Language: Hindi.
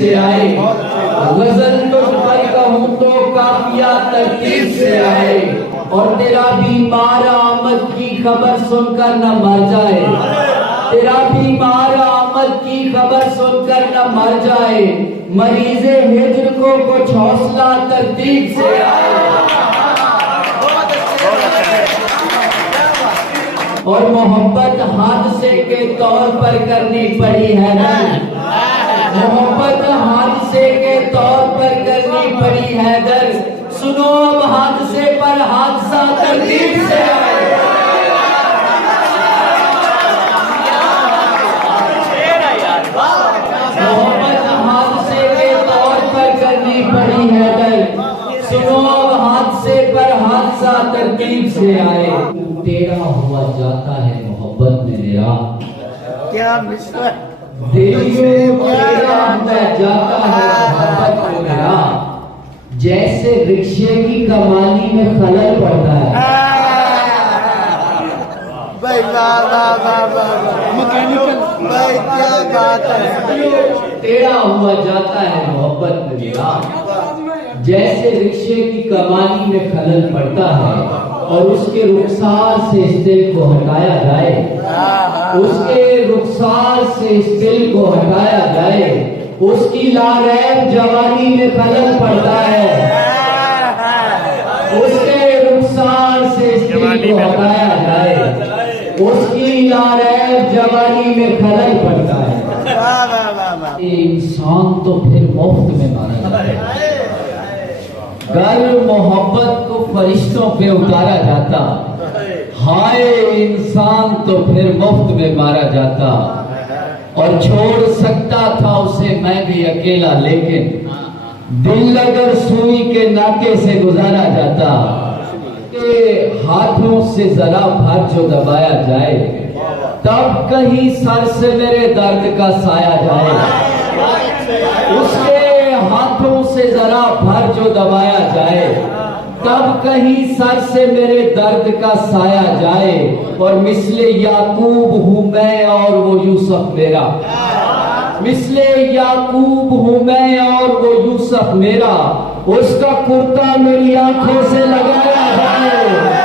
से आए, गजल तो कहूँ तो काफिया तरतीब से आए, और तेरा बीमार आमद की खबर सुनकर न मर जाए, तेरा बीमार आमद की खबर सुनकर न मर जाए, मरीज़े हिज्र को कुछ हौसला तरतीब से आए। और मोहब्बत हादसे के तौर पर करनी पड़ी है ना, मोहब्बत हादसे के तौर पर करनी पड़ी है दर, सुनो अब हादसे पर हादसा तरतीब से आए। मोहब्बत हादसे के तौर पर करनी पड़ी है दर, सुनो अब हादसे पर हादसा तरतीब से आए। तेरा हुआ जाता है मोहब्बत में मेरा, क्या मिश्र दिल में तेरा हुआ जाता है मोहब्बत में मेरा, जैसे रिक्शे की कमानी में खलल पड़ता है। भाई मैकेनिकल भाई क्या बात है। तेरा हुआ जाता है मोहब्बत में मेरा, जैसे रिक्शे की कमानी में खलल पड़ता है, और उसके रुखसार से इस दिल को हटाया जाए, उसके रुखसार से इस दिल को हटाया जाए, उसकी लारैब जवानी में खलल पड़ता है, उसके रुखसार से इस दिल को हटाया जाए, उसकी लारैब जवानी में खलल पड़ता है। इंसान तो फिर मुफ्त में मारा जाता है, गर मोहब्बत को फरिश्तों पे उतारा जाता, हाय इंसान तो फिर मुफ्त में मारा जाता, और छोड़ सकता था उसे मैं भी अकेला, लेकिन दिल अगर सुई के नाके से गुजारा जाता, के हाथों से जरा भर जो दबाया जाए, तब कहीं सर से मेरे दर्द का साया जाए, उसके हाथों से जरा भर जो दबाया जाए, तब कहीं सर से मेरे दर्द का साया जाए, और मिसले याकूब हूँ मैं और वो यूसुफ मेरा, मिसले याकूब हूँ मैं और वो यूसुफ मेरा, उसका कुर्ता मेरी आंखों से लगाया जाए,